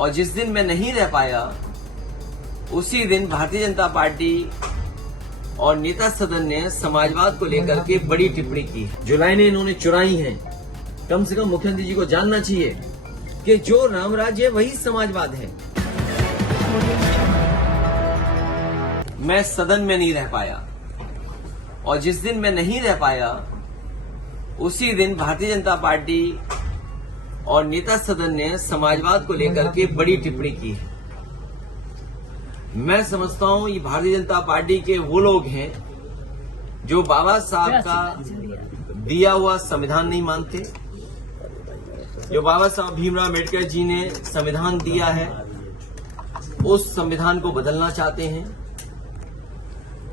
और जिस दिन मैं नहीं रह पाया उसी दिन भारतीय जनता पार्टी और नेता सदन ने समाजवाद को लेकर के बड़ी टिप्पणी की। जो लाइनें इन्होंने चुराई हैं, कम से कम मुख्यमंत्री जी को जानना चाहिए कि जो राम राज्य है वही समाजवाद है। मैं सदन में नहीं रह पाया और जिस दिन मैं नहीं रह पाया उसी दिन भारतीय जनता पार्टी और नेता सदन ने समाजवाद को लेकर के बड़ी टिप्पणी की है। मैं समझता हूं ये भारतीय जनता पार्टी के वो लोग हैं जो बाबा साहब का दिया हुआ संविधान नहीं मानते, जो बाबा साहब भीमराव अम्बेडकर जी ने संविधान दिया है उस संविधान को बदलना चाहते हैं।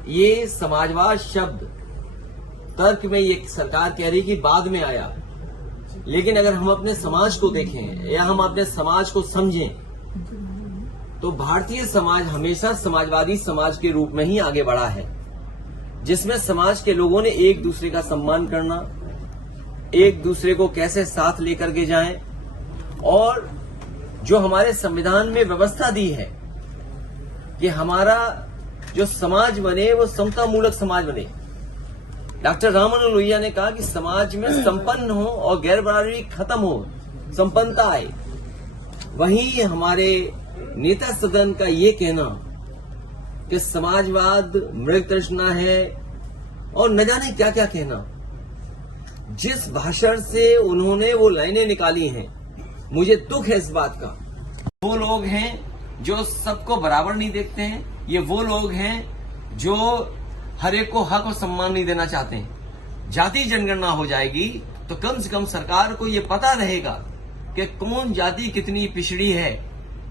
ये समाजवाद शब्द तर्क में ये सरकार कह रही कि बाद में आया, लेकिन अगर हम अपने समाज को देखें या हम अपने समाज को समझें तो भारतीय समाज हमेशा समाजवादी समाज के रूप में ही आगे बढ़ा है, जिसमें समाज के लोगों ने एक दूसरे का सम्मान करना, एक दूसरे को कैसे साथ लेकर के जाएं, और जो हमारे संविधान में व्यवस्था दी है कि हमारा जो समाज बने वो समता मूलक समाज बने। डॉक्टर राममनोहर लोहिया ने कहा कि समाज में संपन्न हो और गैर बराबरी खत्म हो, संपन्नता आए। वहीं हमारे नेता सदन का ये कहना कि समाजवाद मृग तृष्णा है और न जाने क्या क्या कहना, जिस भाषण से उन्होंने वो लाइनें निकाली हैं, मुझे दुख है इस बात का। वो लोग हैं जो सबको बराबर नहीं देखते हैं, ये वो लोग हैं जो हर एक को हक और सम्मान नहीं देना चाहते हैं। जाति जनगणना हो जाएगी तो कम से कम सरकार को ये पता रहेगा कि कौन जाति कितनी पिछड़ी है,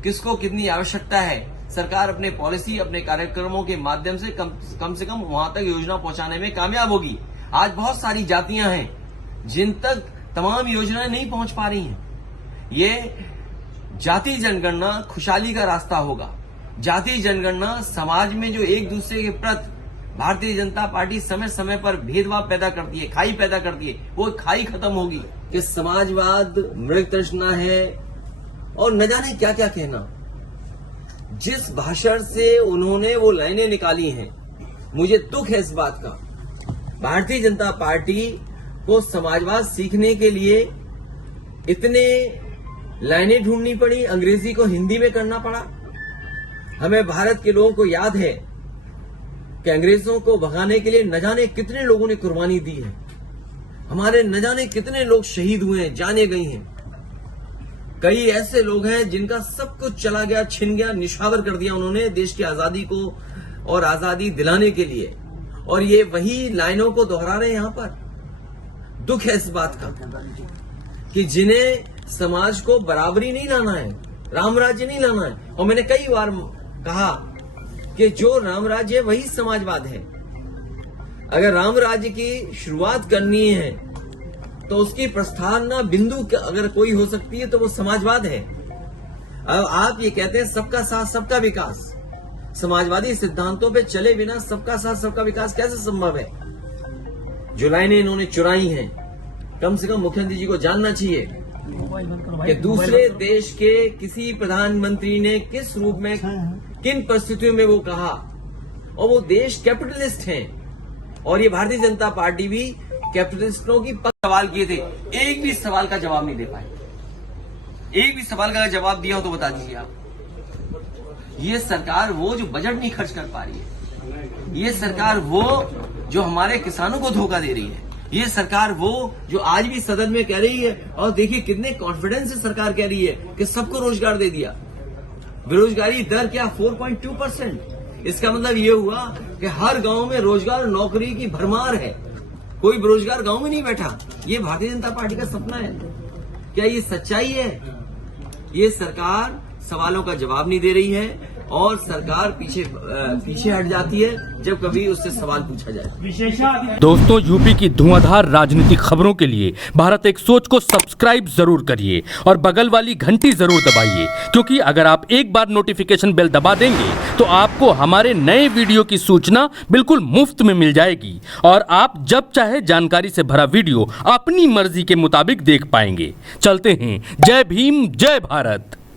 किसको कितनी आवश्यकता है। सरकार अपने पॉलिसी, अपने कार्यक्रमों के माध्यम से कम से कम वहां तक योजना पहुंचाने में कामयाब होगी। आज बहुत सारी जातियां हैं जिन तक तमाम योजनाएं नहीं पहुंच पा रही हैं। ये जाति जनगणना खुशहाली का रास्ता होगा। जाति जनगणना समाज में जो एक दूसरे के प्रति भारतीय जनता पार्टी समय समय पर भेदभाव पैदा करती है, खाई पैदा करती है, वो खाई खत्म होगी। कि समाजवाद मृग तृष्णा है और न जाने क्या क्या कहना, जिस भाषण से उन्होंने वो लाइनें निकाली हैं, मुझे दुख है इस बात का। भारतीय जनता पार्टी को समाजवाद सीखने के लिए इतने लाइनें ढूंढनी पड़ी, अंग्रेजी को हिंदी में करना पड़ा। हमें भारत के लोगों को याद है कि अंग्रेजों को भगाने के लिए न जाने कितने लोगों ने कुर्बानी दी है, हमारे न जाने कितने लोग शहीद हुए हैं, जाने गई हैं। कई ऐसे लोग हैं जिनका सब कुछ चला गया, छिन गया, निछावर कर दिया उन्होंने देश की आजादी को और आजादी दिलाने के लिए, और ये वही लाइनों को दोहरा रहे हैं। यहां पर दुख है इस बात का कि जिन्हें समाज को बराबरी नहीं लाना है, राम राज्य नहीं लाना है। और मैंने कई बार कहा कि जो राम राज्य है वही समाजवाद है। अगर राम राज्य की शुरुआत करनी है तो उसकी प्रस्थाना बिंदु अगर कोई हो सकती है तो वो समाजवाद है। अब आप ये कहते हैं सबका साथ सबका विकास, समाजवादी सिद्धांतों पे चले बिना सबका साथ सबका विकास कैसे संभव है? जो लाइनें इन्होंने चुराई हैं, कम से कम मुख्यमंत्री जी को जानना चाहिए कि दूसरे देश के किसी प्रधानमंत्री ने किस रूप में, किन परिस्थितियों में वो कहा, और वो देश कैपिटलिस्ट हैं और ये भारतीय जनता पार्टी भी कैपिटलिस्टों की सवाल किए थे, एक भी सवाल का जवाब नहीं दे पाए। एक भी सवाल का जवाब दिया हो तो बता दीजिए आप। ये सरकार वो जो बजट नहीं खर्च कर पा रही है, ये सरकार वो जो हमारे किसानों को धोखा दे रही है, ये सरकार वो जो आज भी सदन में कह रही है, और देखिए कितने कॉन्फिडेंस से सरकार कह रही है कि सबको रोजगार दे दिया। बेरोजगारी दर क्या 4.2%। इसका मतलब ये हुआ कि हर गांव में रोजगार नौकरी की भरमार है, कोई बेरोजगार गांव में नहीं बैठा। ये भारतीय जनता पार्टी का सपना है क्या? ये सच्चाई है? ये सरकार सवालों का जवाब नहीं दे रही है और सरकार पीछे हट जाती है जब कभी उससे सवाल पूछा जाए। दोस्तों, यूपी की धुआंधार राजनीतिक खबरों के लिए भारत एक सोच को सब्सक्राइब जरूर करिए और बगल वाली घंटी जरूर दबाइए, क्योंकि अगर आप एक बार नोटिफिकेशन बेल दबा देंगे तो आपको हमारे नए वीडियो की सूचना बिल्कुल मुफ्त में मिल जाएगी और आप जब चाहे जानकारी से भरा वीडियो अपनी मर्जी के मुताबिक देख पाएंगे। चलते हैं। जय भीम, जय भारत।